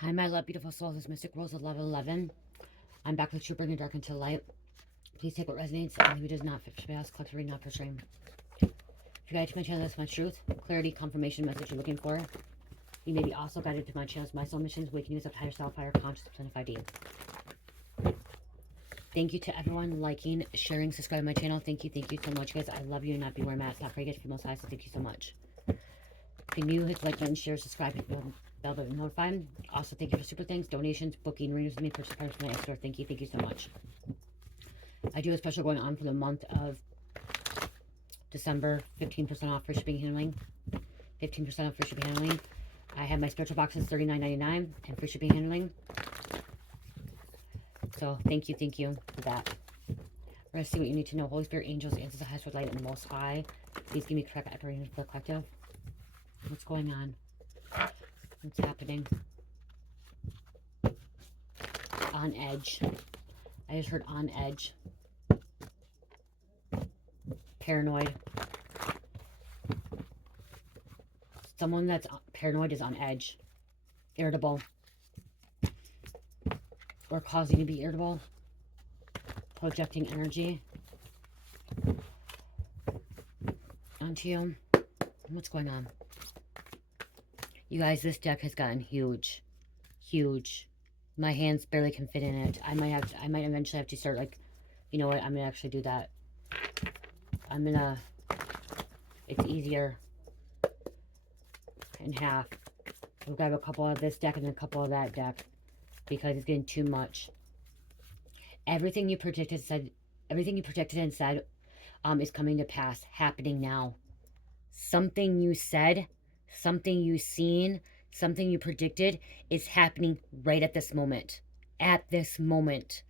Hi, my love, beautiful souls. It's Mystic Rose 1111. I'm back with you, bringing dark into light. Please take what resonates and who does not. Fit for chaos, collectively not for stream. If you're guided to my channel, that's my truth, clarity, confirmation, message you're looking for. You may be also guided to my channels, my soul missions, awakening up higher self, higher conscious, planet 5D. Thank you to everyone liking, sharing, subscribing to my channel. Thank you so much, guys. I love you and not be where I'm at. Stop praying for the most high, so thank you so much. If you're new, hit the like button, share, subscribe, hit the bell button, notified. Also, thank you for super things, donations, booking, readings with me, purchase parts from my store. Thank you so much. I do a special going on for the month of December, 15% off for shipping and handling. 15% off for shipping and handling. I have my spiritual boxes, $39.99, and free shipping and handling. So thank you for that. We're going to see what you need to know. Holy Spirit, angels, ancestors, high source, light, and the Most High. Please give me correct accuracy for the collective. What's going on? What's happening? On edge. I just heard on edge. Paranoid. Someone that's paranoid is on edge. Irritable. Or causing you to be irritable. Projecting energy onto you. What's going on? You guys, this deck has gotten huge. Huge. My hands barely can fit in it. I might eventually have to start, like, you know what, I'm gonna actually do that. It's easier in half. We'll grab a couple of this deck and a couple of that deck because it's getting too much. Everything you predicted and said is coming to pass, happening now. Something you said, something you seen, something you predicted is happening right at this moment. At this moment.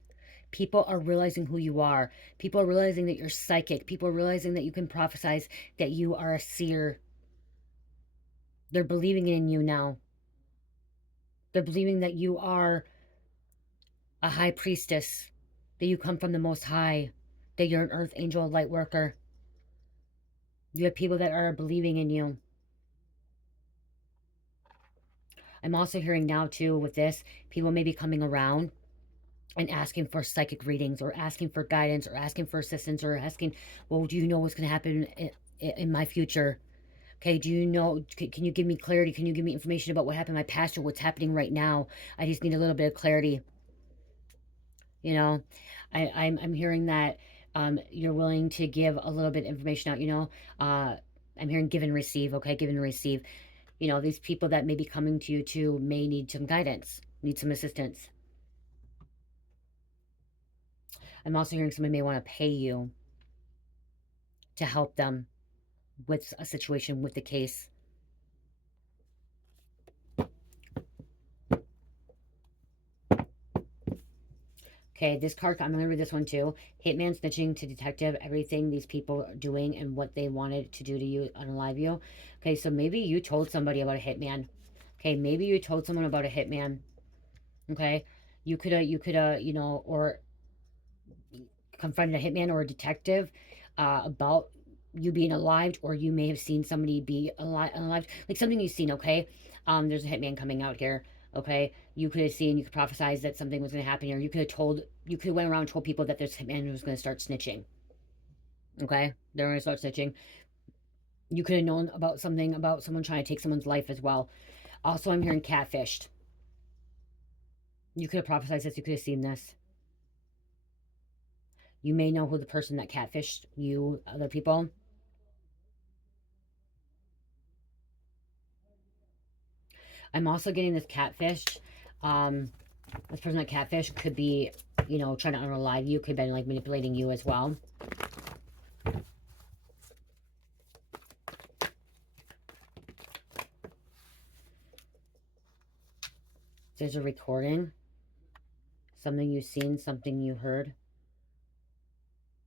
People are realizing who you are. People are realizing that you're psychic. People are realizing that you can prophesize, that you are a seer. They're believing in you now. They're believing that you are a high priestess, that you come from the Most High, that you're an earth angel, a light worker. You have people that are believing in you. I'm also hearing now, too, with this, people may be coming around and asking for psychic readings or asking for guidance or asking for assistance or asking, well, do you know what's going to happen in my future? Okay, do you know, can you give me clarity? Can you give me information about what happened in my past or what's happening right now? I just need a little bit of clarity. You know, I'm hearing that you're willing to give a little bit of information out, you know. I'm hearing give and receive, okay, give and receive. You know, these people that may be coming to you too may need some guidance, need some assistance. I'm also hearing somebody may want to pay you to help them with a situation, with the case. Okay, this card, I'm going to read this one too. Hitman snitching to detective, everything these people are doing and what they wanted to do to you, unalive you. Okay, so maybe you told somebody about a hitman. Okay, maybe you told someone about a hitman. Okay, you could you know, or confronted a hitman or a detective about you being alive, or you may have seen somebody be alive, like something you've seen, okay? There's a hitman coming out here, okay? You could have seen, you could prophesize that something was going to happen, or you could have went around and told people that this hitman was going to start snitching, okay? They're going to start snitching. You could have known about something, about someone trying to take someone's life as well. Also, I'm hearing catfished. You could have prophesied this, you could have seen this. You may know who the person that catfished you, other people. I'm also getting this catfish. This person that catfish could be, you know, trying to unalive you, could have been like manipulating you as well. There's a recording. Something you've seen, something you heard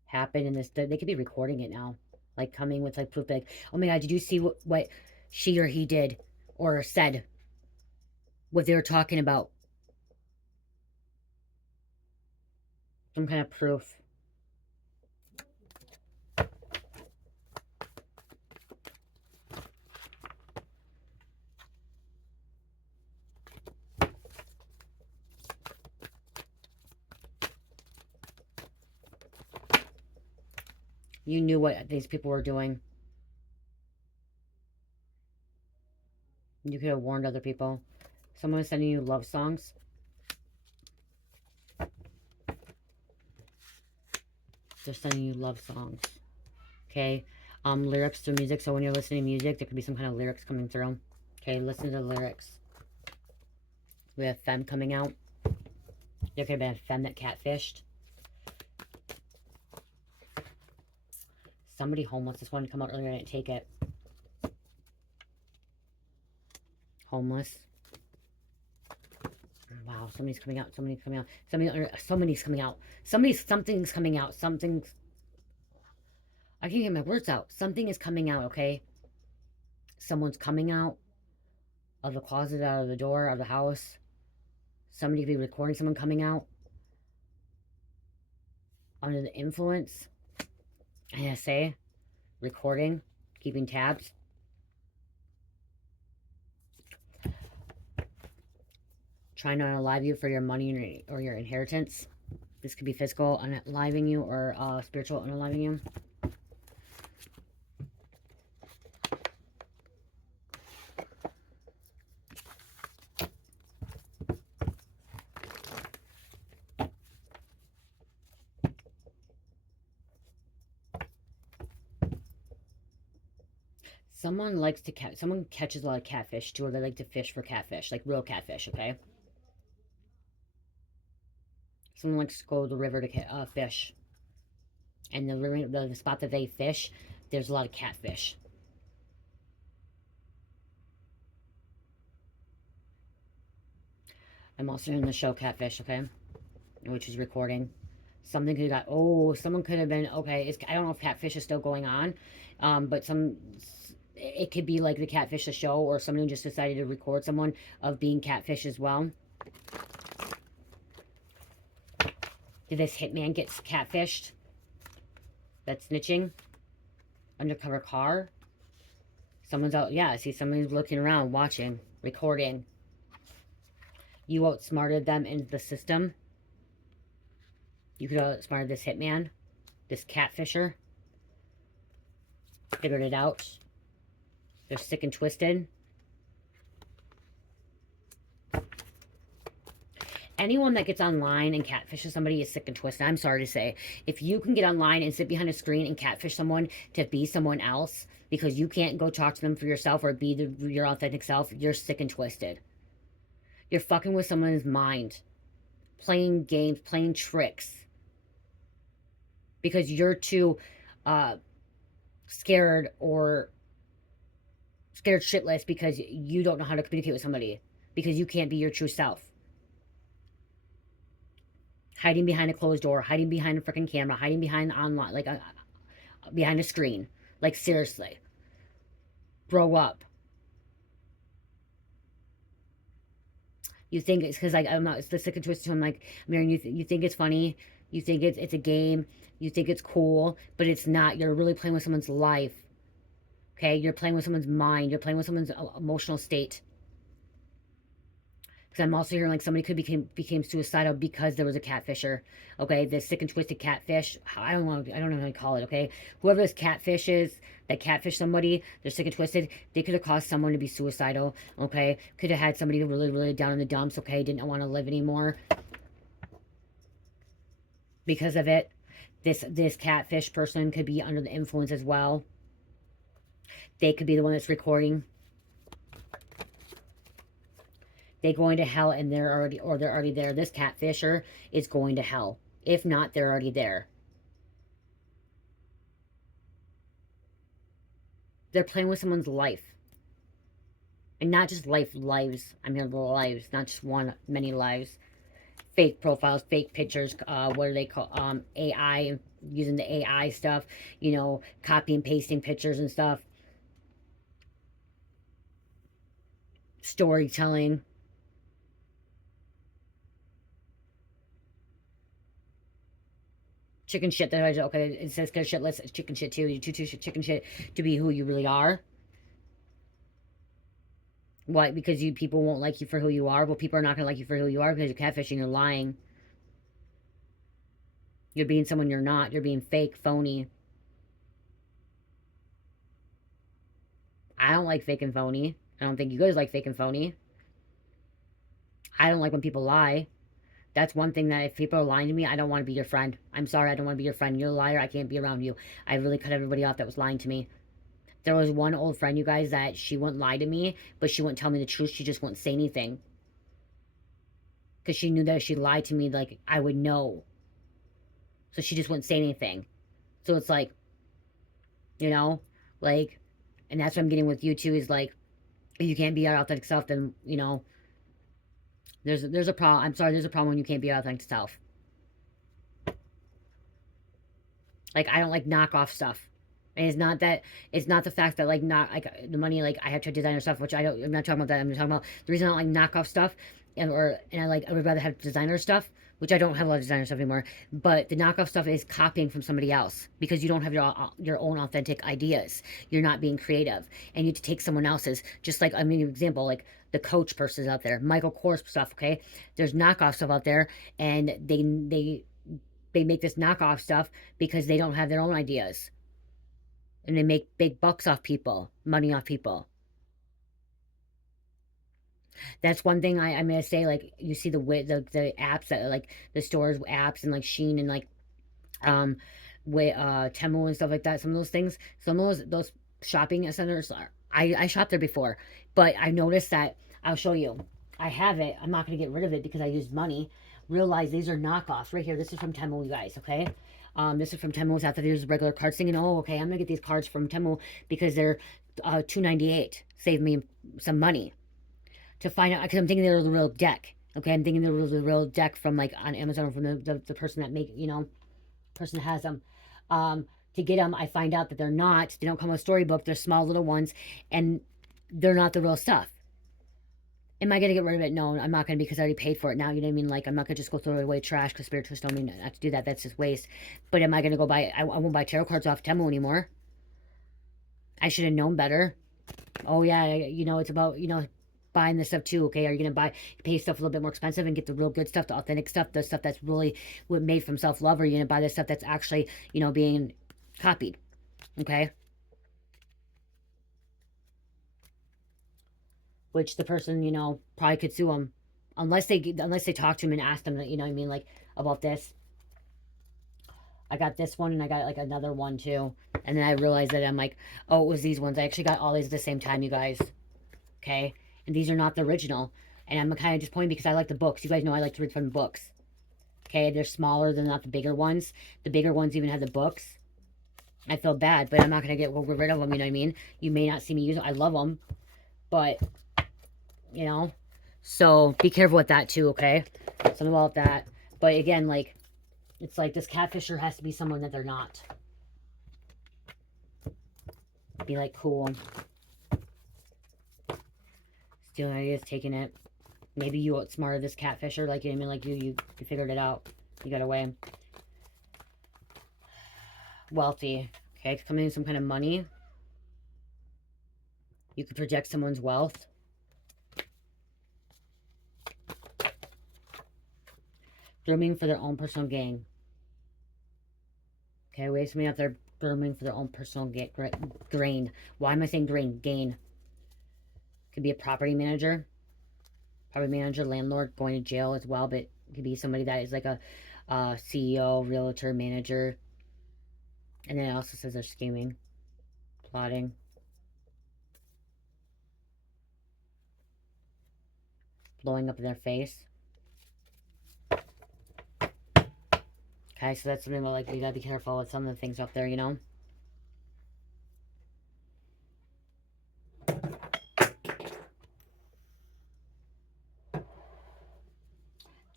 happen in this. They could be recording it now. Like coming with like proof, like, oh my God, did you see what she or he did or said? What they were talking about? Some kind of proof. You knew what these people were doing. You could have warned other people. Someone is sending you love songs. They're sending you love songs. Okay. Lyrics through music. So when you're listening to music, there could be some kind of lyrics coming through. Okay, listen to the lyrics. We have femme coming out. There could have been a femme that catfished. Somebody homeless. This one come out earlier. I didn't take it. Homeless. Wow, somebody's coming out. Somebody's coming out. Somebody's coming out. Something's coming out. Something's. I can't get my words out. Something is coming out. Okay. Someone's coming out of the closet, out of the door, out of the house. Somebody could be recording someone coming out under the influence. I say, recording, keeping tabs. Trying to unalive you for your money or your inheritance. This could be physical unaliving you or spiritual unaliving you. Someone likes to someone catches a lot of catfish too, or they like to fish for catfish, like real catfish, okay? Someone likes to go to the river to fish. And the river, the spot that they fish, there's a lot of catfish. I'm also in the show Catfish, okay? Which is recording. Something could have got, oh, someone could have been, okay, I don't know if Catfish is still going on, but it could be like the Catfish the show, or someone who just decided to record someone of being catfish as well. Did this hitman get catfished? That's snitching. Undercover car. Someone's out, yeah, see, someone's looking around, watching, recording. You outsmarted them in the system. You could have outsmarted this hitman, this catfisher. Figured it out. They're sick and twisted. Anyone that gets online and catfishes somebody is sick and twisted. I'm sorry to say. If you can get online and sit behind a screen and catfish someone to be someone else because you can't go talk to them for yourself or be your authentic self, you're sick and twisted. You're fucking with someone's mind. Playing games, playing tricks. Because you're too scared shitless because you don't know how to communicate with somebody. Because you can't be your true self. Hiding behind a closed door, hiding behind a freaking camera, hiding behind online, like behind a screen. Like, seriously. Grow up. You think it's because, like, I'm not, it's the sick and twisted. I'm like, Marion, you think it's funny. You think it's a game. You think it's cool, but it's not. You're really playing with someone's life. Okay? You're playing with someone's mind. You're playing with someone's emotional state. Because I'm also hearing like somebody could became suicidal because there was a catfisher. Okay, this sick and twisted catfish. I don't know how to call it. Okay, whoever this catfish is that catfish somebody, they're sick and twisted. They could have caused someone to be suicidal. Okay, could have had somebody really down in the dumps. Okay, didn't want to live anymore because of it. This catfish person could be under the influence as well. They could be the one that's recording. They going to hell and they're already there. This catfisher is going to hell. If not, they're already there. They're playing with someone's life. And not just lives. I mean, lives. Not just one, many lives. Fake profiles, fake pictures. What do they call? AI. Using the AI stuff. You know, copy and pasting pictures and stuff. Storytelling. Chicken shit that okay, it says shit, let's chicken shit too. You too chicken shit to be who you really are. Why? Because people won't like you for who you are. Well, people are not gonna like you for who you are because you're catfishing, you're lying. You're being someone you're not. You're being fake, phony. I don't like fake and phony. I don't think you guys like fake and phony. I don't like when people lie. That's one thing that if people are lying to me, I don't want to be your friend. I'm sorry, I don't want to be your friend. You're a liar. I can't be around you. I really cut everybody off that was lying to me. There was one old friend, you guys, that she wouldn't lie to me, but she wouldn't tell me the truth. She just wouldn't say anything. Because she knew that if she lied to me, like, I would know. So she just wouldn't say anything. So it's like, you know, like, and that's what I'm getting with you too, is like, if you can't be your authentic self, then, you know, there's a problem. I'm sorry, there's a problem when you can't be your authentic self. Like, I don't like knockoff stuff. And it's not the fact that, like, not like the money, like, I have to designer stuff, which I'm not talking about that. I'm talking about the reason I don't like knockoff stuff, and I would rather have designer stuff, which I don't have a lot of designer stuff anymore. But the knockoff stuff is copying from somebody else because you don't have your own authentic ideas. You're not being creative, and you have to take someone else's. Just like, I mean, example, like the Coach purses out there, Michael Kors stuff. Okay, there's knockoff stuff out there, and they make this knockoff stuff because they don't have their own ideas. And they make big bucks off people, money off people. That's one thing I'm gonna say. Like, you see the apps that are like the stores apps and like Sheen and like with Temu and stuff like that. Some of those things, some of those shopping centers are. I shopped there before, but I noticed that I'll show you. I have it. I'm not gonna get rid of it because I used money. Realize these are knockoffs right here. This is from Temu, you guys. Okay. This is from Temu. After there's regular cards thinking, oh, okay, I'm gonna get these cards from Temu because they're $2.98. Save me some money to find out because I'm thinking they're the real deck. Okay, I'm thinking they're the real deck from like on Amazon from the person that make person that has them. To get them, I find out that they're not. They don't come with a storybook. They're small little ones, and they're not the real stuff. Am I gonna get rid of it? No, I'm not gonna because I already paid for it now. You know what I mean? Like, I'm not gonna just go throw it away trash because spiritualists don't mean not to do that. That's just waste. But am I gonna go buy? I won't buy tarot cards off Temu anymore. I should have known better. Oh yeah, it's about buying this stuff too. Okay, are you gonna pay stuff a little bit more expensive and get the real good stuff, the authentic stuff, the stuff that's really made from self love, or are you gonna buy the stuff that's actually being copied? Okay, which the person probably could sue them unless they talk to him and ask them that what I mean, like, about this. I got this one and I got like another one too, and then I realized that I'm like, oh, it was these ones. I actually got all these at the same time, you guys. Okay, and these are not the original, and I'm kind of disappointed because I like the books. You guys know I like to read from the books. Okay, they're smaller than not the bigger ones. The bigger ones even have the books. I feel bad, but I'm not gonna get rid of them. You know what I mean? You may not see me use them. I love them, but so be careful with that too. Okay, something about that. But again, like, it's like this catfisher has to be someone that they're not. Be like cool. Stealing ideas, taking it. Maybe you outsmarted this catfisher, like, you know what I mean, like you figured it out. You got away. Wealthy. Okay, it's coming in some kind of money. You could project someone's wealth. Grooming for their own personal gain. Okay, we have somebody out there grooming for their own personal gain. Why am I saying grain? Gain. Could be a property manager. Property manager, landlord, going to jail as well, but it could be somebody that is like a CEO, realtor, manager. And then it also says they're scheming, plotting, blowing up in their face. Okay, so that's something about, like, you gotta be careful with some of the things up there,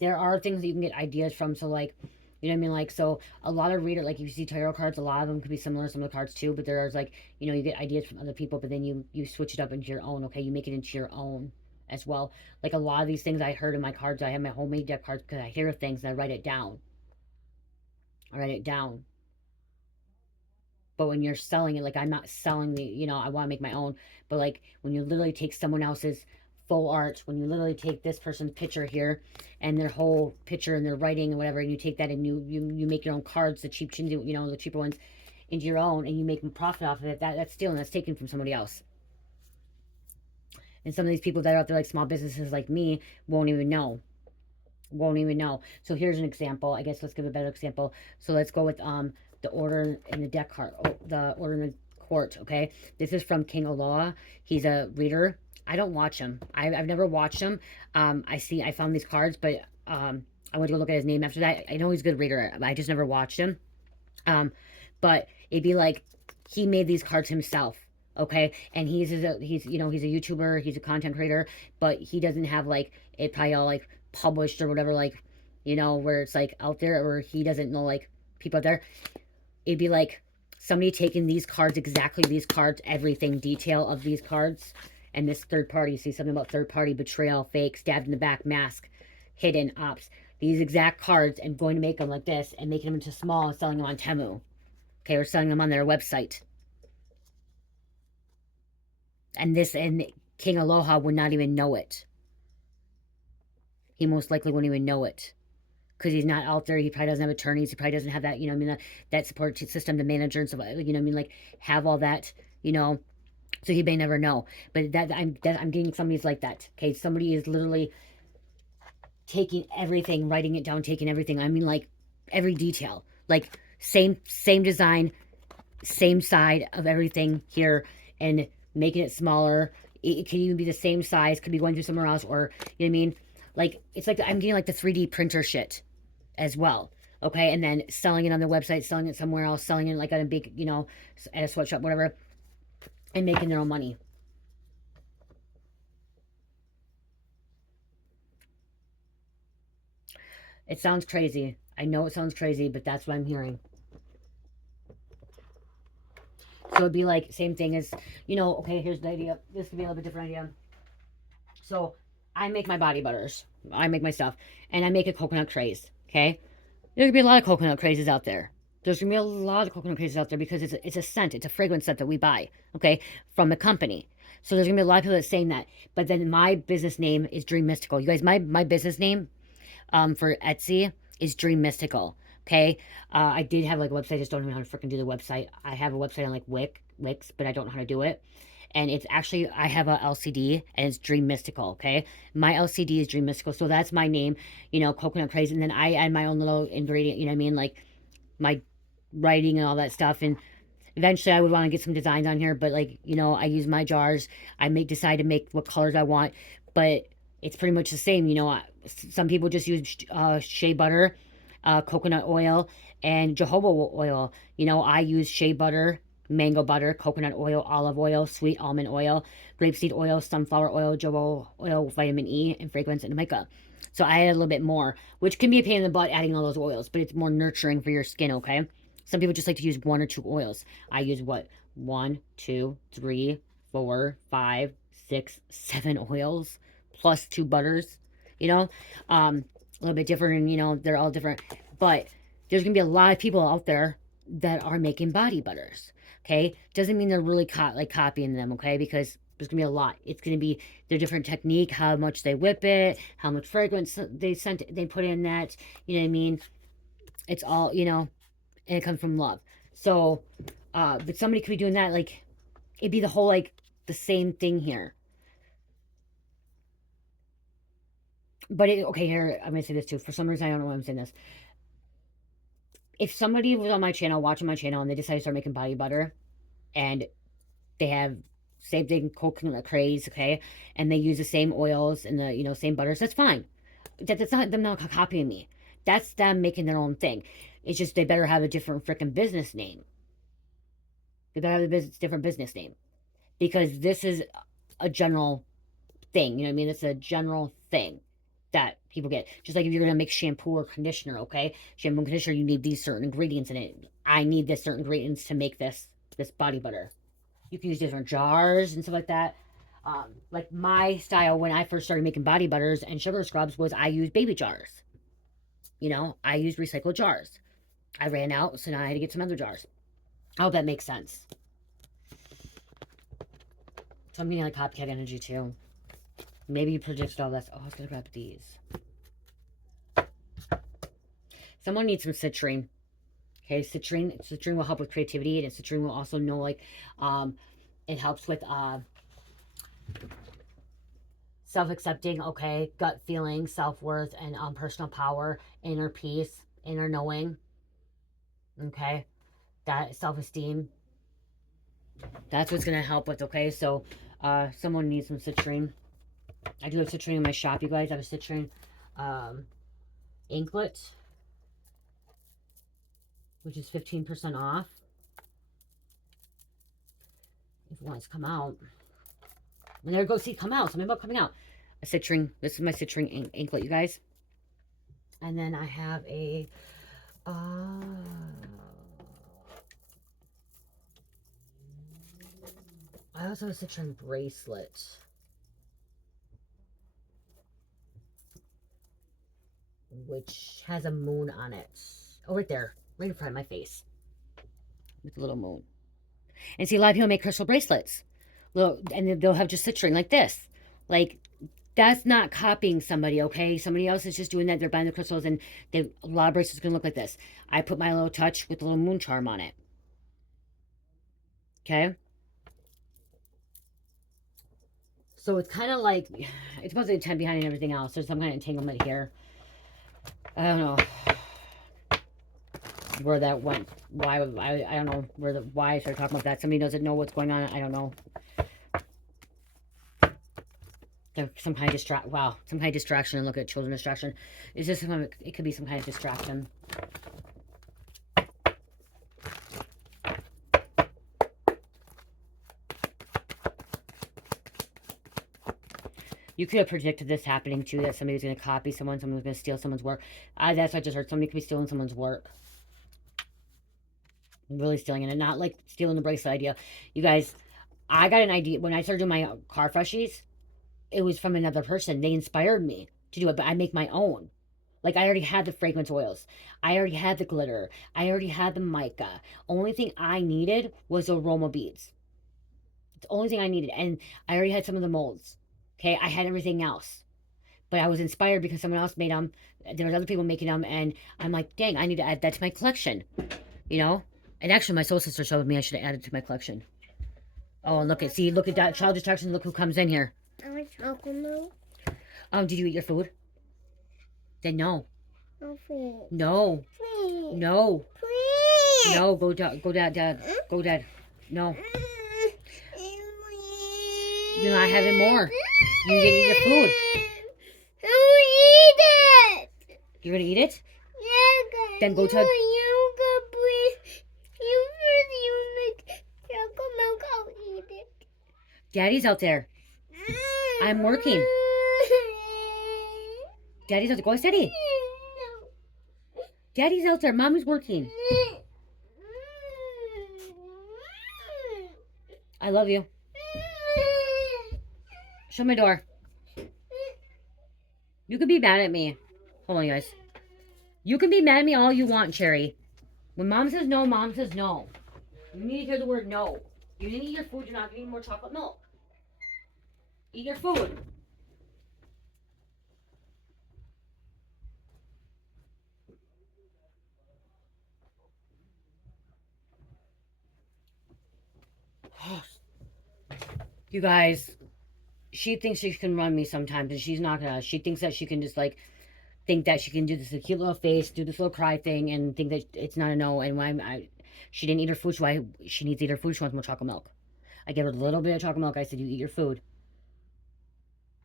There are things that you can get ideas from, so, like, you know what I mean? Like, so a lot of like, if you see tarot cards, a lot of them could be similar to some of the cards too, but there's, like, you get ideas from other people, but then you switch it up into your own, okay? You make it into your own as well. Like, a lot of these things I heard in my cards, I have my homemade deck cards because I hear things and I write it down. I write it down. But when you're selling it, like, I'm not selling I want to make my own, but, like, when you literally take someone else's full art, when you literally take this person's picture here and their whole picture and their writing and whatever, and you take that and you make your own cards, the cheaper ones, into your own, and you make a profit off of it, that's stealing. That's taken from somebody else. And some of these people that are out there, like small businesses like me, won't even know. Won't even know. So here's an example. I guess let's give a better example. So let's go with the order in the deck card. Oh, the order in the court. Okay, this is from King Aloha. He's a reader. I don't watch him. I've never watched him. I found these cards, but I went to go look at his name after that. I know he's a good reader. I just never watched him. Um, but it'd be like he made these cards himself. Okay, and he's he's he's a YouTuber, he's a content creator, but he doesn't have like it probably all like published or whatever, like where it's like out there, or he doesn't know like people out there. It'd be like somebody taking these cards, exactly these cards, everything detail of these cards, and this third party. See something about third party betrayal, fake, stabbed in the back, mask, hidden ops. These exact cards, and going to make them like this and making them into small and selling them on Temu. Okay, or selling them on their website. And King Aloha would not even know it. He most likely wouldn't even know it. Because he's not out there. He probably doesn't have attorneys. He probably doesn't have that, that support system, the manager and stuff, like have all that, so he may never know. But I'm getting somebody's like that. Okay, somebody is literally taking everything, writing it down, taking everything. I mean, like every detail, like same design, same side of everything here, and making it smaller. It can even be the same size, could be going through somewhere else, or you know what I mean. Like it's like I'm getting like the 3D printer shit as well. Okay, and then selling it on their website, selling it somewhere else, selling it like at a big, at a sweatshop, whatever, and making their own money. It sounds crazy. I know it sounds crazy, but that's what I'm hearing. So it'd be like same thing as, okay, here's the idea. This could be a little bit different idea. So I make my body butters. I make my stuff. And I make a coconut craze. Okay? There's gonna be a lot of coconut crazes out there. There's gonna be a lot of coconut crazes out there because it's a scent, it's a fragrance scent that we buy, okay, from the company. So there's gonna be a lot of people that saying that. But then my business name is Dream Mystical. You guys, my business name for Etsy is Dream Mystical. Okay, I did have like a website. I just don't know how to freaking do the website. I have a website on like Wix, but I don't know how to do it. And it's actually I have a LCD and it's Dream Mystical. Okay, my LCD is Dream Mystical, so that's my name. Coconut craze, and then I add my own little ingredient. You know what I mean, like my writing and all that stuff. And eventually, I would want to get some designs on here, but like I use my jars. I decide to make what colors I want, but it's pretty much the same. Some people just use shea butter, coconut oil, and jojoba oil. I use shea butter, mango butter, coconut oil, olive oil, sweet almond oil, grapeseed oil, sunflower oil, jojoba oil, vitamin E, and fragrance and makeup. So I add a little bit more, which can be a pain in the butt adding all those oils, but it's more nurturing for your skin, okay? Some people just like to use one or two oils. I use what? 1, 2, 3, 4, 5, 6, 7 oils plus 2 butters, you know? A little bit different, and they're all different. But there's gonna be a lot of people out there that are making body butters. Okay, doesn't mean they're really copying them. Okay, because there's gonna be a lot. It's gonna be their different technique, how much they whip it, how much fragrance they put in that. You know what I mean? It's all and it comes from love. So, but somebody could be doing that. Like it'd be the whole like the same thing here. But okay, here I'm gonna say this too. For some reason, I don't know why I'm saying this. If somebody was on my channel, watching my channel, and they decide to start making body butter, and they have same thing, coconut craze, okay, and they use the same oils and the same butters, that's fine. That's not them not copying me. That's them making their own thing. It's just they better have a different freaking business name. They better have a different business name because this is a general thing. You know what I mean? It's a general thing that people get. Just like if you're gonna make shampoo or conditioner, okay? Shampoo and conditioner, you need these certain ingredients in it. I need this certain ingredients to make this body butter. You can use different jars and stuff like that. Like my style when I first started making body butters and sugar scrubs was I used baby jars. I used recycled jars. I ran out, so now I had to get some other jars. I hope that makes sense. So I'm getting like copycat energy too. Maybe you predicted all this. Oh, I was gonna grab these. Someone needs some citrine. Okay, citrine will help with creativity, and citrine will also know like it helps with self-accepting, okay, gut feeling, self-worth, and personal power, inner peace, inner knowing, okay, that self-esteem. That's what's going to help with, okay? So someone needs some citrine. I do have citrine in my shop, you guys. I have a citrine inklet, which is 15% off. If it wants to come out. And there it goes. See, come out. Something about coming out. A citrine. This is my citrine inklet, you guys. And then I have a... I also have a citrine bracelet. Which has a moon on it. Oh, right there. Right in front of my face. With a little moon. And see, a lot of people make crystal bracelets. And they'll have just citrine like this. Like, that's not copying somebody, okay? Somebody else is just doing that. They're buying the crystals, and a lot of bracelets are going to look like this. I put my little touch with a little moon charm on it. Okay? So it's kind of like, it's supposed to be intent behind and everything else. There's some kind of entanglement here. I don't know where that went. Why, I don't know why I started talking about that. Somebody doesn't know what's going on. I don't know. Some kind of some kind of distraction. And look at children distraction. Is this it could be some kind of distraction. You could have predicted this happening too, that somebody's going to copy someone, someone's going to steal someone's work. That's what I just heard. Somebody could be stealing someone's work. Really stealing it. And not like stealing the bracelet idea. You guys, I got an idea. When I started doing my car freshies, it was from another person. They inspired me to do it, but I make my own. Like, I already had the fragrance oils. I already had the glitter. I already had the mica. Only thing I needed was aroma beads. It's the only thing I needed. And I already had some of the molds. Okay, I had everything else. But I was inspired because someone else made them. There was other people making them. And I'm like, dang, I need to add that to my collection. You know? And actually, my soul sister showed me I should have added to my collection. Oh, and look at that child distraction. Look who comes in here. I want chocolate milk. Did you eat your food? Then no. No, please. No. Please. No. Please. No, go dad. Go dad. No. You're not having more. You didn't eat your food. Who eat it? You're gonna eat it? Yeah, then go to... You go, please. You make chocolate milk, I'll eat it. Daddy's out there. I'm working. Daddy's out there. Go ahead, Daddy. No. Daddy's out there. Mommy's working. I love you. Show my door. You can be mad at me. Hold on, guys. You can be mad at me all you want, Cherry. When Mom says no, Mom says no. You need to hear the word no. You didn't eat your food. You're not getting more chocolate milk. Eat your food. You guys, she thinks she can run me sometimes, and she's not gonna. She thinks that she can just like think that she can do this cute little face, do this little cry thing, and think that it's not a no. And when she didn't eat her food, so she needs to eat her food. She wants more chocolate milk. I gave her a little bit of chocolate milk. I said, you eat your food.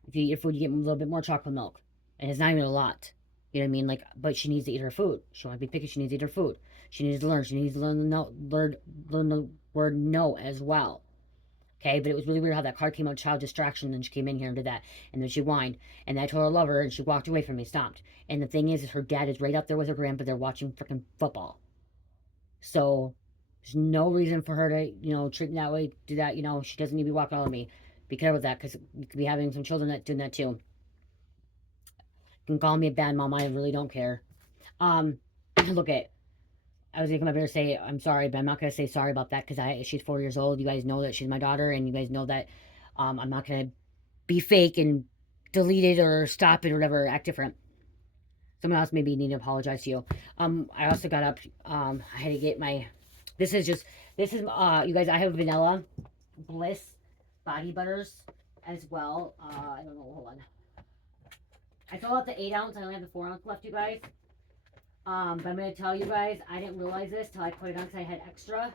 If you eat your food, you get a little bit more chocolate milk. And it's not even a lot. You know what I mean? Like, but she needs to eat her food. She wants to be picky. She needs to eat her food. She needs to learn. She needs to learn the word no as well. Okay, but it was really weird how that card came out, child distraction, and then she came in here and did that. And then she whined. And I told her I love her, and she walked away from me, stopped. And the thing is her dad is right up there with her grandpa. They're watching freaking football. So there's no reason for her to, treat me that way, do that. She doesn't need to be walking all over me. Be careful with that, because you could be having some children that doing that too. You can call me a bad mom. I really don't care. Look at... I was going to come up here and say, I'm sorry, but I'm not going to say sorry about that because she's 4 years old. You guys know that she's my daughter, and you guys know that I'm not going to be fake and delete it or stop it or whatever, act different. Someone else maybe need to apologize to you. I also got up, I had to get my, you guys, I have Vanilla Bliss body butters. as well. I don't know. Hold on. I filled out the 8 ounce. I only have the 4 ounce left, you guys. But I'm gonna tell you guys, I didn't realize this till I put it on because I had extra.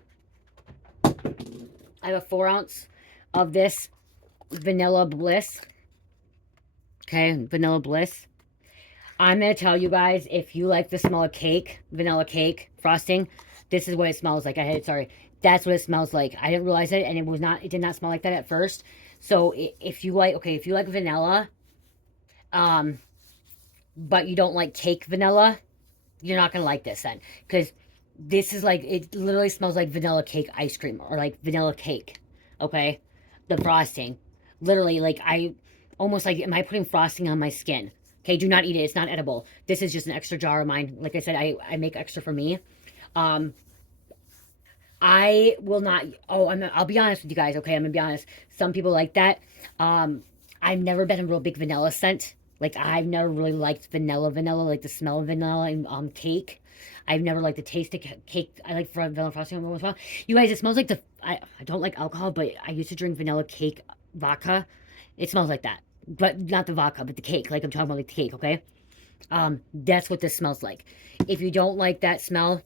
I have a 4 ounce of this Vanilla Bliss. Okay, Vanilla Bliss. I'm gonna tell you guys, if you like the smell of cake, vanilla cake frosting, this is what it smells like. Sorry, that's what it smells like. I didn't realize it, and it did not smell like that at first. So if you like, okay, if you like vanilla, um, but you don't like cake vanilla, you're not gonna like this then, because this is like, it literally smells like vanilla cake ice cream, or like vanilla cake. Okay, the frosting, literally, like, I almost like, am I putting frosting on my skin? Okay, do not eat it. It's not edible. This is just an extra jar of mine. Like I said, I make extra for me. Um, I will not. Oh, I'll be honest with you guys. Okay, I'm gonna be honest. Some people like that. Um, I've never been a real big vanilla scent. Like, I've never really liked vanilla, like the smell of vanilla and cake. I've never liked the taste of cake. I like vanilla frosting once in a while. You guys, it smells like I don't like alcohol, but I used to drink vanilla cake vodka. It smells like that, but not the vodka, but the cake. Like, I'm talking about, like, the cake. Okay, that's what this smells like. If you don't like that smell,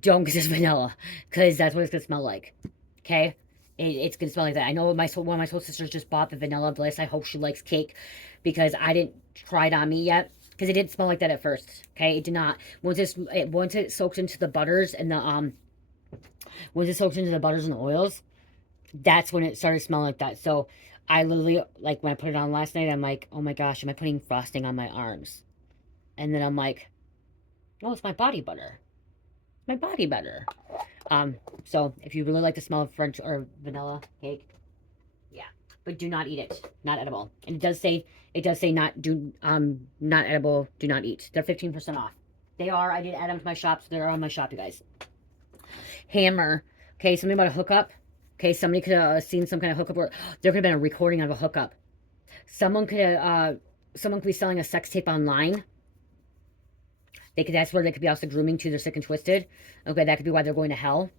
don't get this vanilla, because that's what it's gonna smell like. Okay, it's gonna smell like that. I know one of my soul sisters just bought the Vanilla Bliss. I hope she likes cake, because I didn't try it on me yet, because it didn't smell like that at first. Okay, it did not. Once it soaks into the butters and the once it soaks into the butters and the oils, that's when it started smelling like that. So I literally, like, when I put it on last night, I'm like, oh my gosh, am I putting frosting on my arms? And then I'm like, oh, it's my body butter. My body butter. So if you really like the smell of French or vanilla cake, yeah, but do not eat it. Not edible. And it does say not edible. Do not eat. They're 15% off. They are. I did add them to my shop, so they're on my shop, you guys. Hammer. Okay, something about a hookup. Okay, somebody could have seen some kind of hookup, or there could have been a recording of a hookup. Someone could be selling a sex tape online. That's where they could be also grooming to. They're sick and twisted. Okay, that could be why they're going to hell.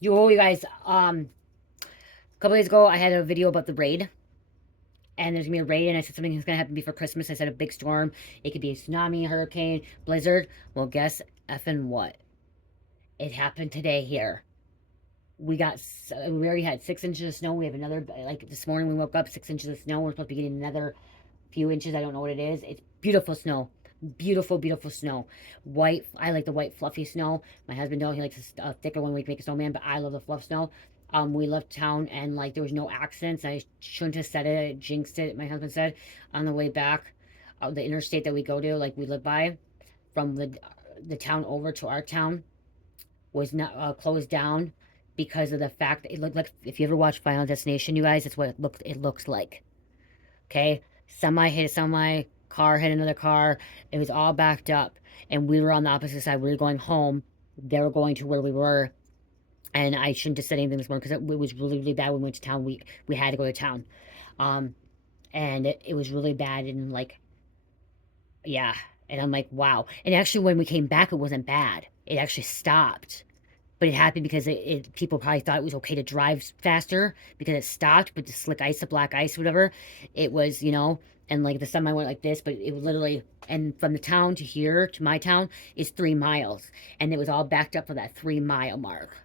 You guys, a couple days ago, I had a video about the raid. And there's gonna be a raid, and I said something's gonna happen before Christmas. I said a big storm. It could be a tsunami, hurricane, blizzard. Well, guess effing what? It happened today here. We already had 6 inches of snow. We have another, like, this morning we woke up, 6 inches of snow. We're supposed to be getting another few inches. I don't know what it is. It's beautiful snow. Beautiful, beautiful snow. White. I like the white, fluffy snow. My husband don't. He likes a thicker one. We can make a snowman, but I love the fluff snow. We left town, and, like, there was no accidents. I shouldn't have said it. I jinxed it. My husband said on the way back, the interstate that we go to, like, we live by, from the town over to our town, was not closed down because of the fact that it looked like, if you ever watch Final Destination, you guys, it's what it looks like. Okay, semi hit a semi, car hit another car. It was all backed up, and we were on the opposite side. We were going home. They were going to where we were, and I shouldn't have said anything this morning because it was really, really bad when we went to town. We had to go to town, um, and it was really bad, and, like, yeah. And I'm like, wow. And actually, when we came back, it wasn't bad. It actually stopped. But it happened because people probably thought it was okay to drive faster because it stopped. But the slick ice, the black ice, whatever, it was, and, like, the semi went like this, but it was literally, and from the town to here, to my town, is 3 miles. And it was all backed up for that 3 mile mark.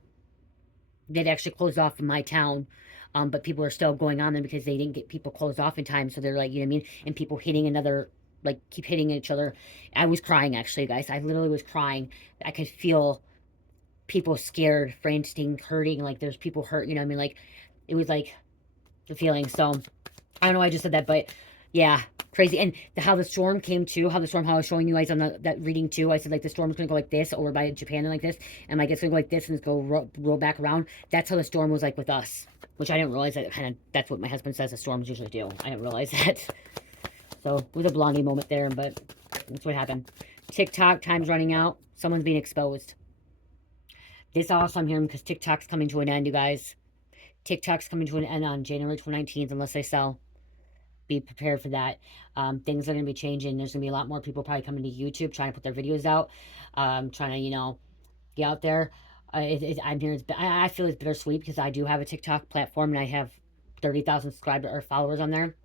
They'd actually closed off from my town, but people are still going on there because they didn't get people closed off in time. So they're like, you know what I mean? And people hitting another, like, keep hitting each other. I was crying, actually, guys. I literally was crying. I could feel people scared, frantic, hurting. Like, there's people hurt, you know what I mean? Like, it was like the feeling. So I don't know why I just said that, but yeah, crazy. And how the storm came too, how I was showing you guys on that reading too. I said, like, the storm's gonna go like this over by Japan and like this, and, like, it's gonna go like this and it's go roll back around. That's how the storm was, like, with us, which I didn't realize that. That's what my husband says the storms usually do. I didn't realize that. So it was a blondie moment there, but that's what happened. TikTok, time's running out. Someone's being exposed. This also I'm hearing because TikTok's coming to an end, you guys. TikTok's coming to an end on January 19th, unless they sell. Be prepared for that. Things are going to be changing. There's going to be a lot more people probably coming to YouTube trying to put their videos out, trying to, get out there. I'm here. I feel it's bittersweet because I do have a TikTok platform and I have 30,000 subscribers or followers on there.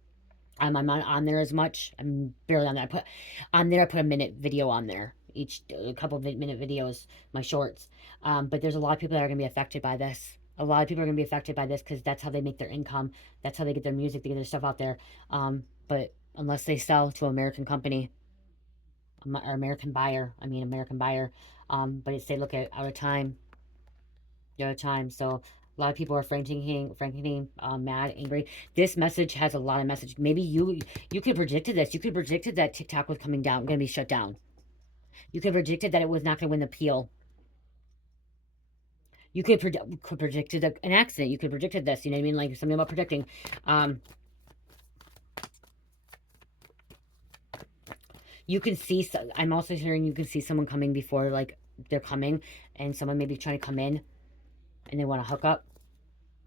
I'm not on there as much. I'm barely on there. I put a minute video on there, each a couple of minute videos, my shorts. But there's a lot of people that are going to be affected by this. A lot of people are going to be affected by this because that's how they make their income. That's how they get their music, they get their stuff out there. But unless they sell to an American company or American buyer. But it's, they look at out of time, out of time. So a lot of people are mad, angry. This message has a lot of message. Maybe you could have predicted this. You could have predicted that TikTok was coming down, going to be shut down. You could have predicted that it was not going to win the appeal. You could have predicted an accident. You could have predicted this. You know what I mean? Like something about predicting. You can see. I'm also hearing you can see someone coming before like they're coming, and someone maybe trying to come in, and they want to hook up.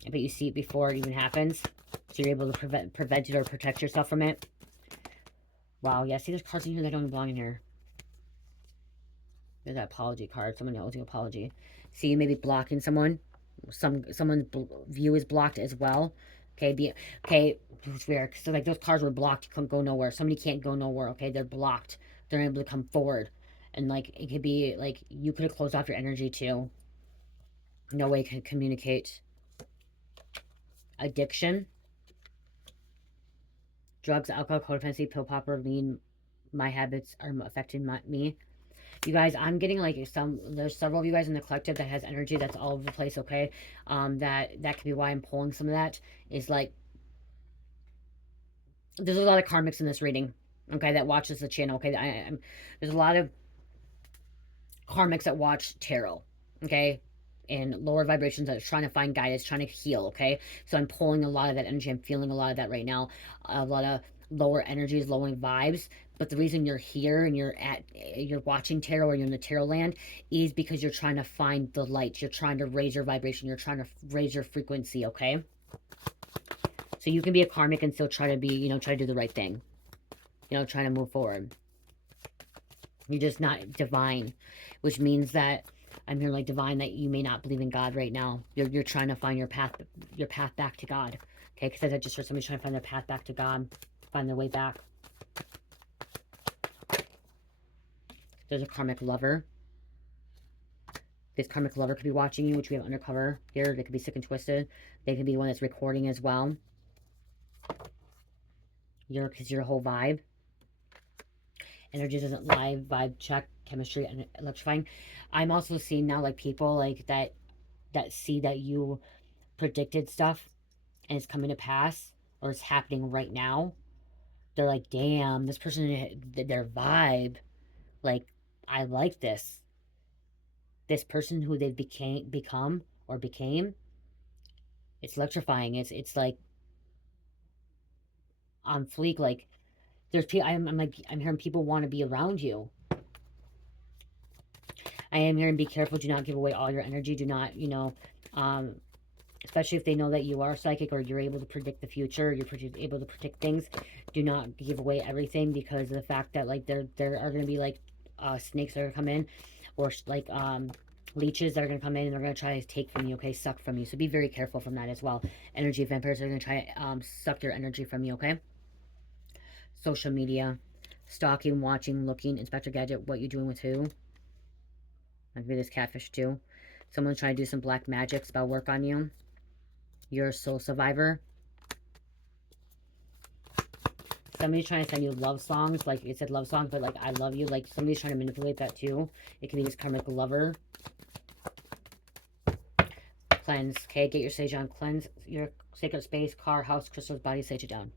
But you see it before it even happens, so you're able to prevent it or protect yourself from it. Wow, yeah, see there's cards in here that don't belong in here. There's that apology card. Someone owes you apology. See, you may be blocking someone. Someone's view is blocked as well. Okay, okay, it's weird. So like those cards were blocked. You couldn't go nowhere. Somebody can't go nowhere. Okay, they're blocked. They're able to come forward, and like it could be like you could have closed off your energy too. No way can communicate. Addiction, drugs, alcohol, codependency, pill popper, lean. My habits are affecting me. You guys, I'm getting like there's several of you guys in the collective that has energy that's all over the place, okay? That could be why I'm pulling some of that. Is like, there's a lot of karmics in this reading, okay, that watches the channel, okay? There's a lot of karmics that watch tarot, okay? And lower vibrations that are trying to find guidance, trying to heal, okay? So I'm pulling a lot of that energy. I'm feeling a lot of that right now. A lot of lower energies, lowering vibes. But the reason you're here and you're watching tarot or you're in the tarot land is because you're trying to find the light. You're trying to raise your vibration. You're trying to raise your frequency, okay? So you can be a karmic and still try to be, try to do the right thing. Trying to move forward. You're just not divine, which means that I'm hearing like divine that you may not believe in God right now. You're trying to find your path back to God. Okay, because I just heard somebody trying to find their path back to God, find their way back. There's a karmic lover. This karmic lover could be watching you, which we have undercover here. They could be sick and twisted. They could be one that's recording as well. Because you're a whole vibe. Energy doesn't lie, vibe check, chemistry, and electrifying. I'm also seeing now like people like that see that you predicted stuff and it's coming to pass or it's happening right now. They're like, damn, this person, their vibe, like, I like this. This person who they've become, it's electrifying. It's like on fleek. Like there's people. I'm hearing people want to be around you. I am hearing be careful. Do not give away all your energy. Do not, especially if they know that you are psychic or you're able to predict the future. You're able to predict things. Do not give away everything because of the fact that like there are going to be like snakes that are going to come in, or like leeches that are going to come in and they're going to try to take from you, okay, suck from you. So be very careful from that as well. Energy vampires are going to try to suck your energy from you, okay? Social media, stalking, watching, looking, Inspector Gadget, what you doing with who? I'll be this catfish too. Someone's trying to do some black magic spell work on you. You're a soul survivor. Somebody's trying to send you love songs, like it said love songs, but like I love you. Like somebody's trying to manipulate that too. It can be this karmic lover. Cleanse, okay? Get your sage on. Cleanse your sacred space, car, house, crystals, body, sage it down.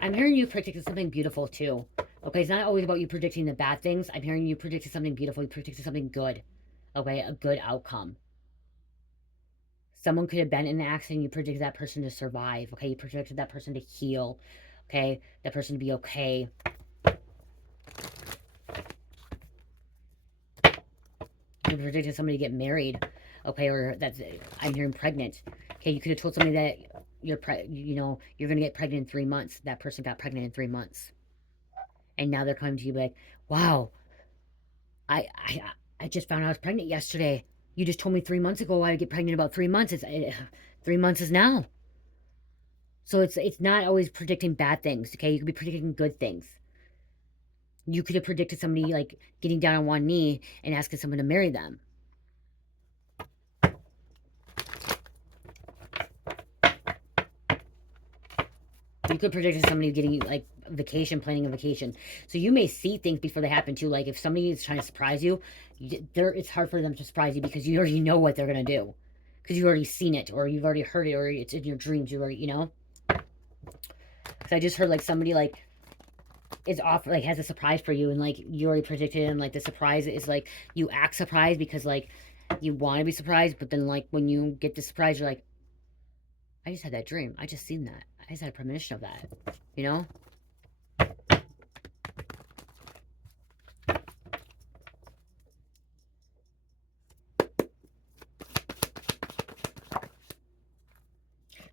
I'm hearing you predicting something beautiful too. Okay, it's not always about you predicting the bad things. I'm hearing you predicting something beautiful. You predicting something good. Okay, a good outcome. Someone could have been in an accident. You predicted that person to survive. Okay, you predicted that person to heal. Okay, that person to be okay. have predicted somebody to get married, okay, or that's, I'm hearing pregnant. Okay, you could have told somebody that you're you're gonna get pregnant in 3 months. That person got pregnant in 3 months, and now they're coming to you like, wow, I I I just found out I was pregnant yesterday. You just told me 3 months ago I'd get pregnant in about 3 months. 3 months is now. So it's not always predicting bad things. Okay, you could be predicting good things. You could have predicted somebody like getting down on one knee and asking someone to marry them. You could predict somebody getting like vacation, planning a vacation. So you may see things before they happen too. Like if somebody is trying to surprise you, it's hard for them to surprise you because you already know what they're gonna do, because you've already seen it, or you've already heard it, or it's in your dreams. You already, Because I just heard like somebody like is off, like has a surprise for you, and like you already predicted, and like the surprise is like you act surprised because like you want to be surprised, but then like when you get the surprise, you're like, I just had that dream. I just seen that. I just had a premonition of that. You know?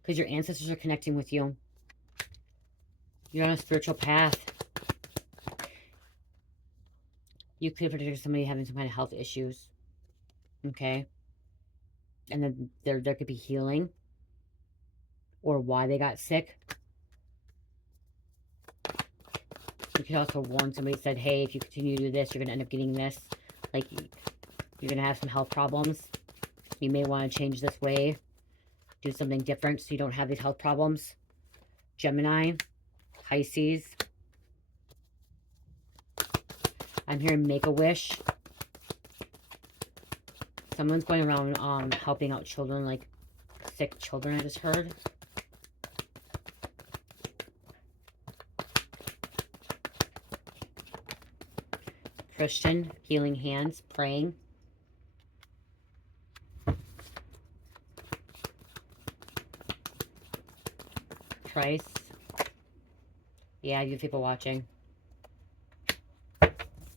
Because your ancestors are connecting with you. You're on a spiritual path. You could predict somebody having some kind of health issues. Okay? And then there could be healing. Or why they got sick. You could also warn somebody, said, hey, if you continue to do this, you're going to end up getting this. Like, you're going to have some health problems. You may want to change this way. Do something different so you don't have these health problems. Gemini, Pisces. I'm hearing Make-A-Wish. Someone's going around helping out children, like sick children, I just heard. Christian, healing hands, praying. Price. Yeah, you people watching.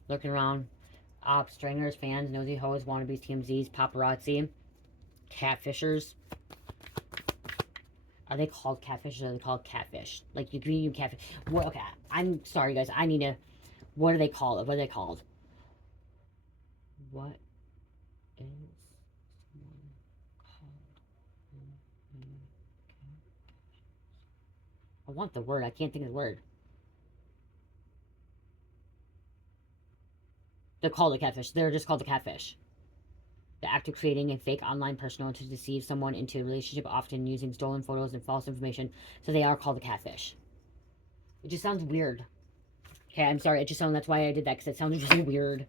Looking around. Ops, stringers, fans, nosy hoes, wannabes, TMZs, paparazzi, catfishers. Are they called catfish, or are they called catfish? Like, you can catfish. What? Okay, I'm sorry, guys. I need to. What are they called? What are they called? What is someone called? I want the word. I can't think of the word. They're called a catfish. They're just called a catfish. The act of creating a fake online persona to deceive someone into a relationship, often using stolen photos and false information. So they are called a catfish. It just sounds weird. Okay, I'm sorry. It just sounds, that's why I did that, because it sounds really weird.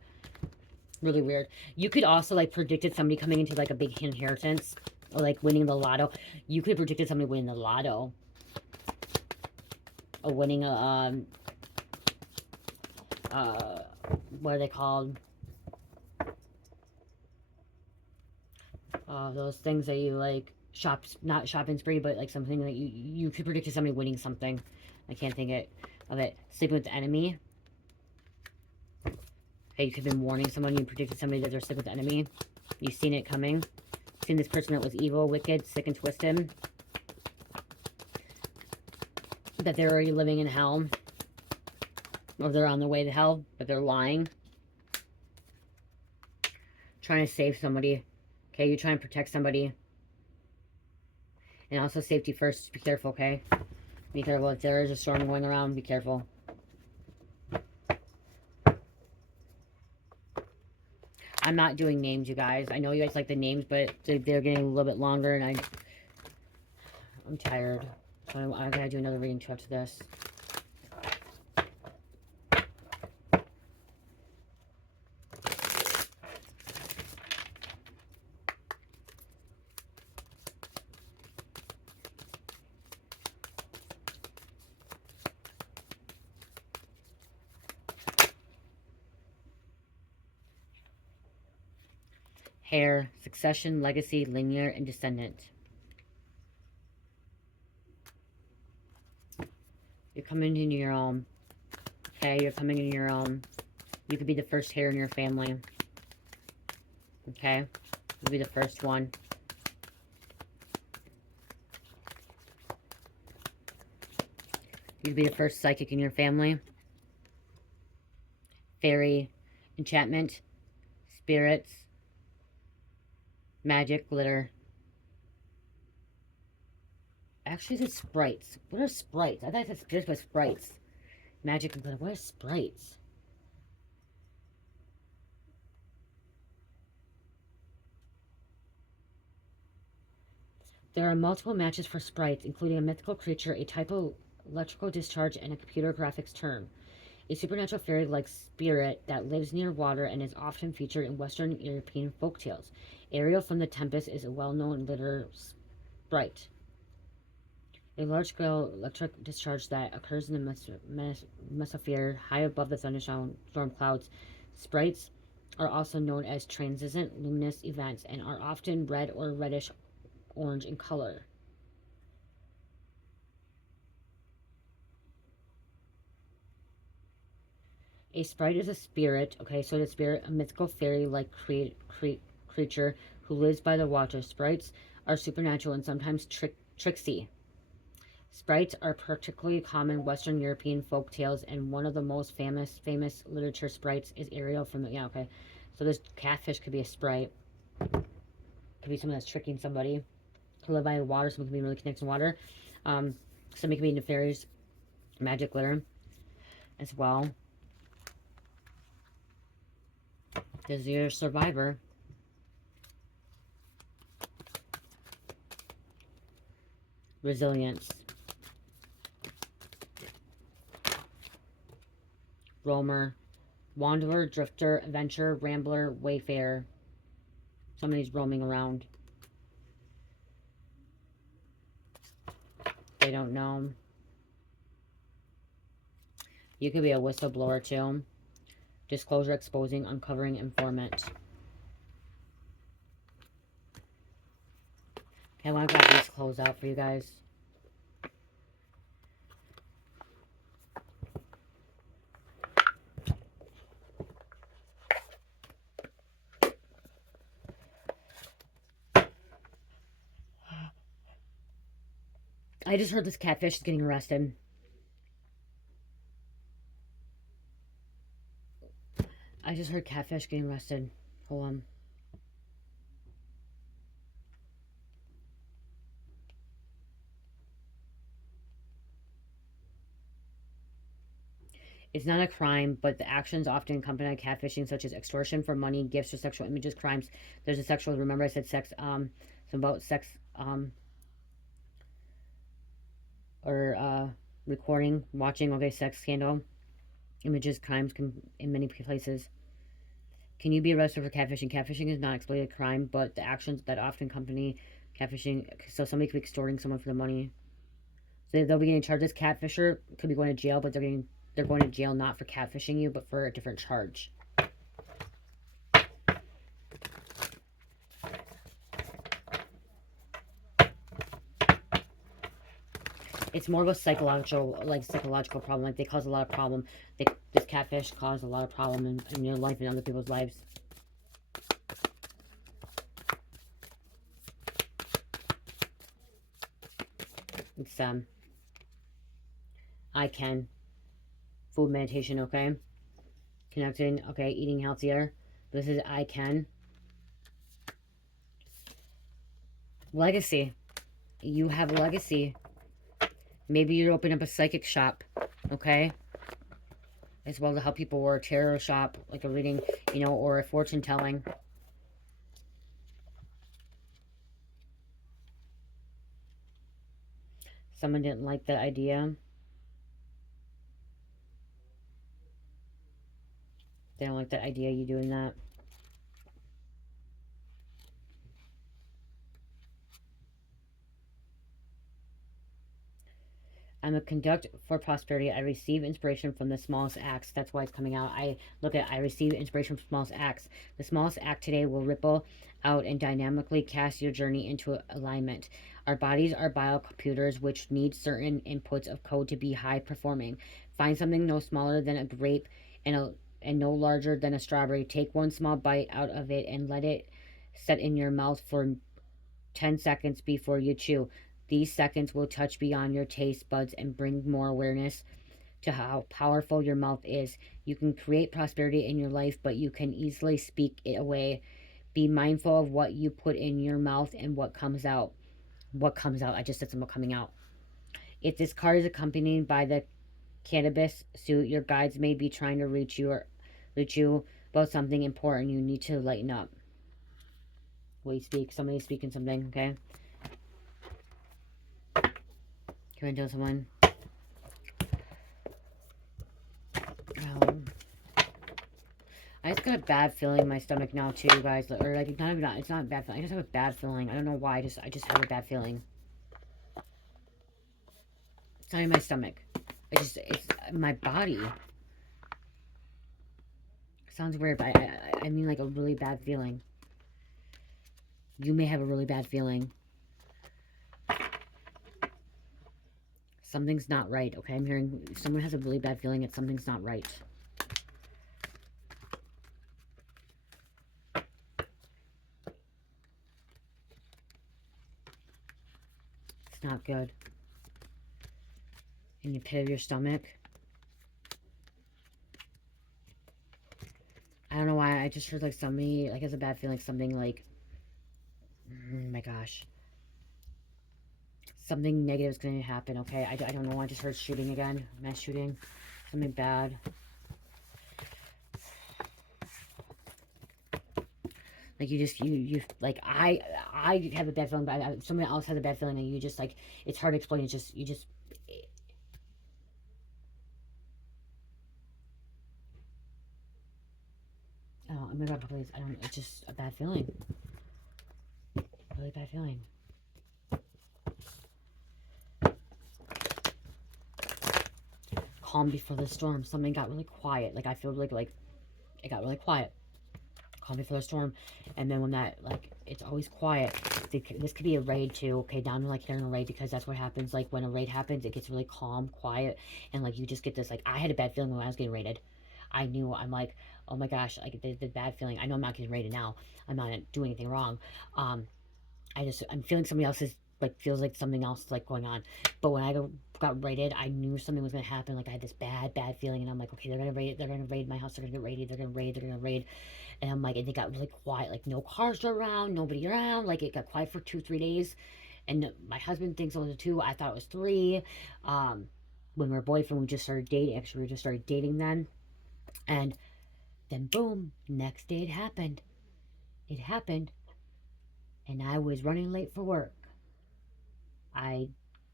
Really weird. You could also like predicted somebody coming into like a big inheritance, or like winning the lotto. You could have predicted somebody winning the lotto, or winning a what are they called? Those things that you like not shopping spree, but like something that you could predict somebody winning something. I can't think of it. Sleeping with the enemy. Okay, you could have been warning someone. You predicted somebody that they're sleeping with the enemy. You've seen it coming. Seen this person that was evil, wicked, sick, and twisted. That they're already living in hell. Or they're on their way to hell, but they're lying. Trying to save somebody. Okay, you're trying to protect somebody. And also safety first. Just be careful, okay? Be careful. If there is a storm going around, be careful. I'm not doing names, you guys. I know you guys like the names, but they're getting a little bit longer, and I'm tired. So I gotta do another reading too after this. Hair, succession, legacy, linear, and descendant. You're coming into your own. Okay, you're coming into your own. You could be the first hair in your family. Okay? You'll be the first one. You'd be the first psychic in your family. Fairy, enchantment, spirits, magic, glitter. Actually, it's sprites. What are sprites? I thought it said spirits, but sprites. Magic and glitter. What are sprites? There are multiple matches for sprites, including a mythical creature, a type of electrical discharge, and a computer graphics term. A supernatural fairy-like spirit that lives near water and is often featured in Western European folktales. Ariel from The Tempest is a well-known literary sprite. A large-scale electric discharge that occurs in the mesosphere high above the thunderstorm clouds. Sprites are also known as transient luminous events and are often red or reddish orange in color. A sprite is a spirit, okay, so the spirit, a mythical fairy-like creature who lives by the water. Sprites are supernatural and sometimes tricksy. Sprites are particularly common in Western European folk tales, and one of the most famous literature sprites is Ariel from the, yeah, okay. So this catfish could be a sprite. Could be someone that's tricking somebody. Could live by the water, someone can be really connected to water. Somebody could be into fairies, magic, glitter as well. Because you're a survivor. Resilience. Roamer. Wanderer, drifter, adventurer, rambler, wayfarer. Somebody's roaming around. They don't know. You could be a whistleblower too. Disclosure, exposing, uncovering, informant. Okay, I want to grab these clothes out for you guys. I just heard this catfish is getting arrested. I just heard catfish getting arrested. Hold on. It's not a crime, but the actions often accompany catfishing, such as extortion for money, gifts, or sexual images, crimes. There's a sexual, remember I said sex, some about sex, or recording, watching, okay, sex scandal, images, crimes in many places. Can you be arrested for catfishing? Catfishing is not explicitly a crime, but the actions that often accompany catfishing, so somebody could be extorting someone for the money. So they'll be getting charged. This catfisher could be going to jail, but they're going to jail not for catfishing you, but for a different charge. It's more of a psychological problem. Like, they cause a lot of problem. This catfish caused a lot of problem in your life and other people's lives. It's I can. Food meditation, okay? Connecting, okay, eating healthier. This is I can. Legacy. You have a legacy. Maybe you open up a psychic shop, okay? As well to help people, or a tarot shop, like a reading, you know, or a fortune telling. Someone didn't like that idea. They don't like that idea, you doing that. I'm a conduct for prosperity. I receive inspiration from the smallest acts. That's why it's coming out. I receive inspiration from smallest acts. The smallest act today will ripple out and dynamically cast your journey into alignment. Our bodies are biocomputers which need certain inputs of code to be high performing. Find something no smaller than a grape and no larger than a strawberry. Take one small bite out of it and let it Set in your mouth for 10 seconds before you chew. These seconds will touch beyond your taste buds and bring more awareness to how powerful your mouth is. You can create prosperity in your life, but you can easily speak it away. Be mindful of what you put in your mouth and what comes out. What comes out? I just said something coming out. If this card is accompanied by the cannabis suit, your guides may be trying to reach you about something important. You need to lighten up. We speak. Somebody's speaking something. Okay. Can I tell someone? Um, I just got a bad feeling in my stomach now too, you guys. Or like, it's not a bad feeling. I just have a bad feeling. I don't know why. I just have a bad feeling. It's not in my stomach. It's my body. It sounds weird, but I mean like a really bad feeling. You may have a really bad feeling. Something's not right, okay? I'm hearing someone has a really bad feeling that something's not right. It's not good. In the pit of your stomach. I don't know why. I just heard like somebody like has a bad feeling. Something like, oh my gosh, something negative is going to happen. Okay, I don't know. I just heard shooting again. Mass shooting. Something bad. Like you like I have a bad feeling, but someone else has a bad feeling, and you just like it's hard to explain. It's just you just. Oh, I'm gonna please. I don't. It's just a bad feeling. Really bad feeling. Calm before the storm. Something got really quiet. Like I feel like it got really quiet. Calm before the storm, and then when that like it's always quiet. This could be a raid too. Okay, down to like during a raid because that's what happens. Like when a raid happens, it gets really calm, quiet, and like you just get this like I had a bad feeling when I was getting raided. I knew I'm like, oh my gosh, like the bad feeling. I know I'm not getting raided now. I'm not doing anything wrong. I'm feeling somebody else's like feels like something else is like going on. But when I got raided, I knew something was gonna happen. Like I had this bad feeling, and I'm like, okay, they're gonna raid my house. They're gonna get raided. They're gonna raid. And I'm like, and it got really quiet. Like no cars around, nobody around. Like it got quiet for 2-3 days. And my husband thinks it was 2. I thought it was 3. When we were boyfriend, we just started dating. Actually, we just started dating then. And then boom, next day it happened. It happened, and I was running late for work. I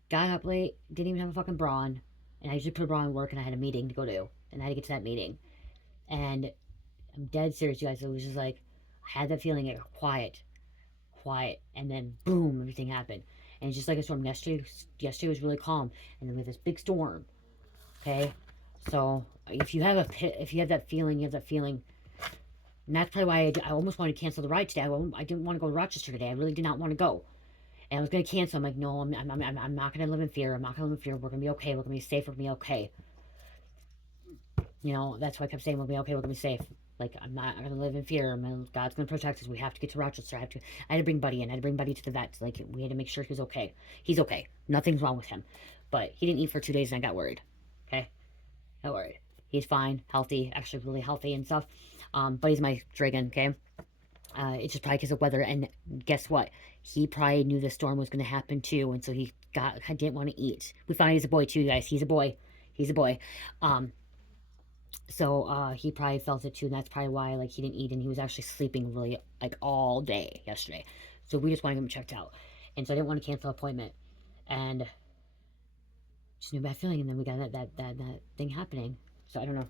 got up late, didn't even have a fucking bra on, and I usually put a bra on work, and I had a meeting to go to, and I had to get to that meeting. And I'm dead serious, you guys. It was just like I had that feeling. It was quiet, and then boom, everything happened. And it's just like a storm. Yesterday was really calm, and then we had this big storm. Okay, so if you have that feeling, you have that feeling. And that's probably why I almost wanted to cancel the ride today. I didn't want to go to Rochester today. I really did not want to go. And I was going to cancel. I'm like, no, I'm not going to live in fear. I'm not going to live in fear. We're going to be okay. We're going to be safe. We're going to be okay. You know, that's why I kept saying we'll be okay. We're going to be safe. Like, I'm not going to live in fear. God's going to protect us. We have to get to Rochester. I had to bring Buddy in. I had to bring Buddy to the vet. Like, we had to make sure he was okay. He's okay. Nothing's wrong with him. But he didn't eat for 2 days, and I got worried. Okay? Got worried. He's fine, healthy, actually really healthy and stuff. But he's my dragon, okay? It's just probably because of weather. And guess what? He probably knew the storm was going to happen too, and so he didn't want to eat. We found he's a boy too, guys. He's a boy. He's a boy. So he probably felt it too, and that's probably why like he didn't eat, and he was actually sleeping really like all day yesterday. So we just wanted him checked out, and so I didn't want to cancel appointment, and just knew bad feeling, and then we got that thing happening. So I don't know.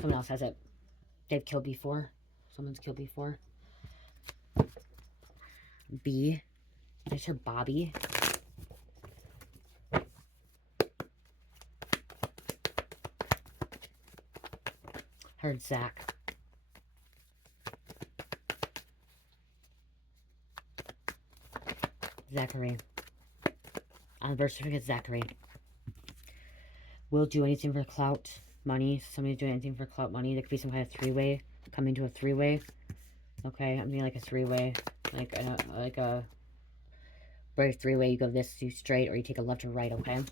Someone else has it. They've killed before. Someone's killed before. B. I just heard Bobby. Heard Zach. Zachary. On the birth certificate, Zachary. Will do anything for clout, money. Somebody's doing anything for clout, money. There could be some kind of 3-way. Coming to a 3-way. Okay, I'm doing like a three-way, like a brave three-way. You go this, you straight, or you take a left or right, okay?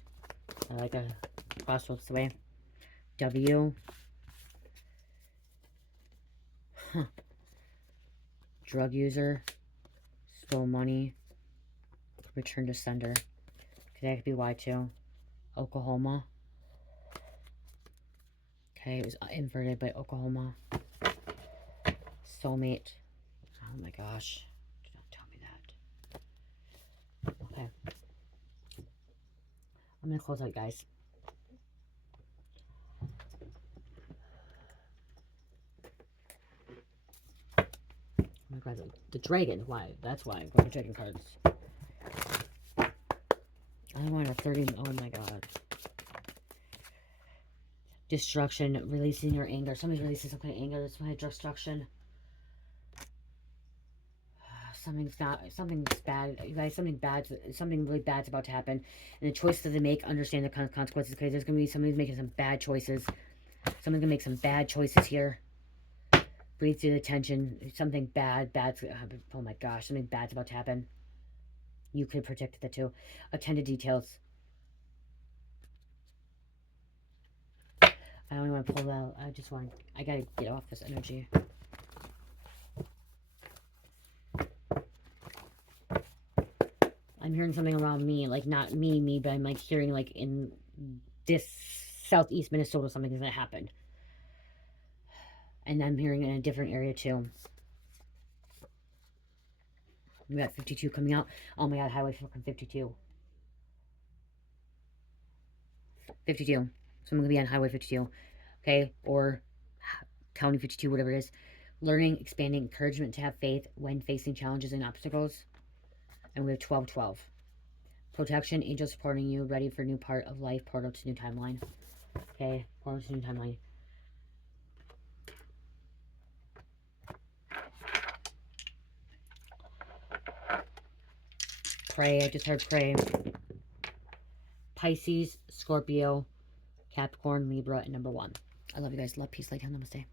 Like a crossroads way. W. Huh. Drug user. Stole money. Return to sender. Okay, that could be Y too. Oklahoma. Okay, it was inverted by Oklahoma. Soulmate. Oh my gosh. Don't tell me that. Okay. I'm going to close out, guys. Oh my god, the dragon. Why? That's why I'm going to dragon cards. I want a 30. Oh my god. Destruction. Releasing your anger. Somebody's releasing some kind of anger. That's my destruction. Something's bad, you guys. Something really bad's about to happen, and the choices that they make, understand the consequences. Okay, there's gonna be somebody's making some bad choices. Someone's gonna make some bad choices here. Breathe through the tension. Something bad's gonna happen. Oh my gosh, something bad's about to happen. You could predict that too. Attend to details. I don't even want to pull that out. I gotta get off this energy. I'm hearing something around me, like not me, but I'm like hearing like in this southeast Minnesota something is gonna happen. And I'm hearing in a different area too. We got 52 coming out. Oh my god, highway fucking 52. 52. So I'm gonna be on highway 52. Okay? Or county 52, whatever it is. Learning, expanding, encouragement to have faith when facing challenges and obstacles. And we have 1212. Protection, angels supporting you, ready for new part of life, portal to new timeline. Okay, portal to new timeline. Pray, I just heard pray. Pisces, Scorpio, Capricorn, Libra, and number 1. I love you guys. Love, peace, light, namaste.